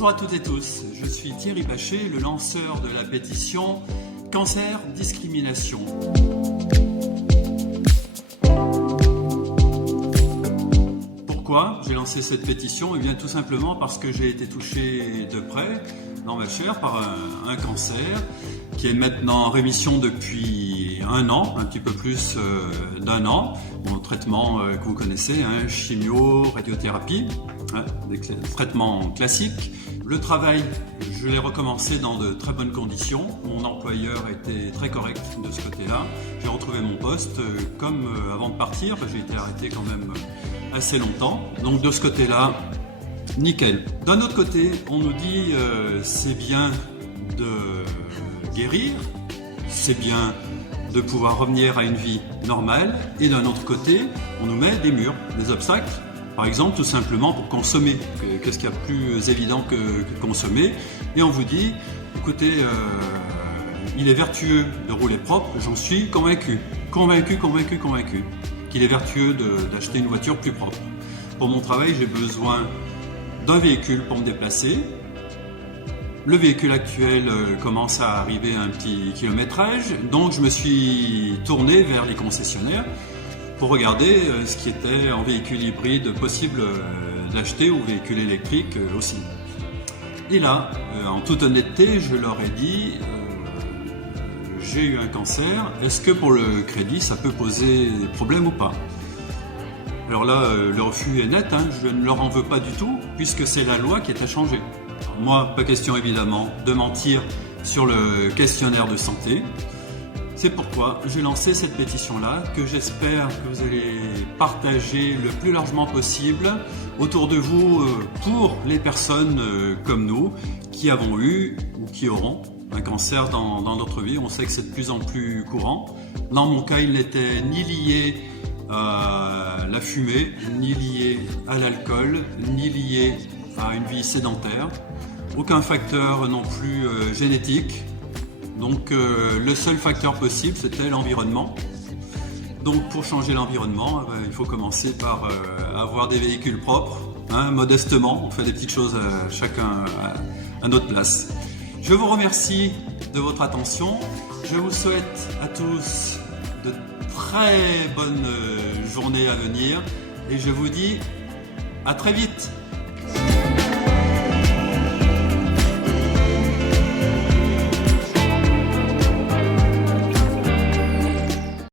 Bonjour à toutes et tous, je suis Thierry Bachet, le lanceur de la pétition Cancer Discrimination. Pourquoi j'ai lancé cette pétition? Eh bien tout simplement parce que j'ai été touché de près dans ma chair par un cancer qui est maintenant en rémission depuis un an, un petit peu plus d'un an. Mon traitement que vous connaissez, chimio, radiothérapie, des traitements classiques. Le travail, je l'ai recommencé dans de très bonnes conditions. Mon employeur était très correct de ce côté-là. J'ai retrouvé mon poste comme avant de partir, j'ai été arrêté quand même assez longtemps. Donc de ce côté-là, nickel. D'un autre côté, on nous dit c'est bien de guérir, c'est bien de pouvoir revenir à une vie normale, et d'un autre côté, on nous met des murs, des obstacles, par exemple tout simplement pour consommer. Qu'est-ce qu'il y a de plus évident que consommer? Et on vous dit, écoutez, il est vertueux de rouler propre, j'en suis convaincu, qu'il est vertueux d'acheter une voiture plus propre. Pour mon travail, j'ai besoin d'un véhicule pour me déplacer. Le véhicule actuel commence à arriver à un petit kilométrage, donc je me suis tourné vers les concessionnaires pour regarder ce qui était en véhicule hybride possible d'acheter, ou véhicule électrique aussi. Et là, en toute honnêteté, je leur ai dit j'ai eu un cancer, est-ce que pour le crédit ça peut poser problème ou pas? Alors là, le refus est net, je ne leur en veux pas du tout, puisque c'est la loi qui est à changer. Alors moi, pas question évidemment de mentir sur le questionnaire de santé. C'est pourquoi j'ai lancé cette pétition-là, que j'espère que vous allez partager le plus largement possible autour de vous pour les personnes comme nous qui avons eu ou qui auront un cancer dans notre vie. On sait que c'est de plus en plus courant. Dans mon cas, il n'était ni lié à la fumée, ni lié à l'alcool, ni lié à une vie sédentaire. Aucun facteur non plus génétique. Donc le seul facteur possible, c'était l'environnement. Donc pour changer l'environnement, il faut commencer par avoir des véhicules propres, modestement. On fait des petites choses chacun à notre place. Je vous remercie de votre attention. Je vous souhaite à tous de très bonnes journées à venir. Et je vous dis à très vite.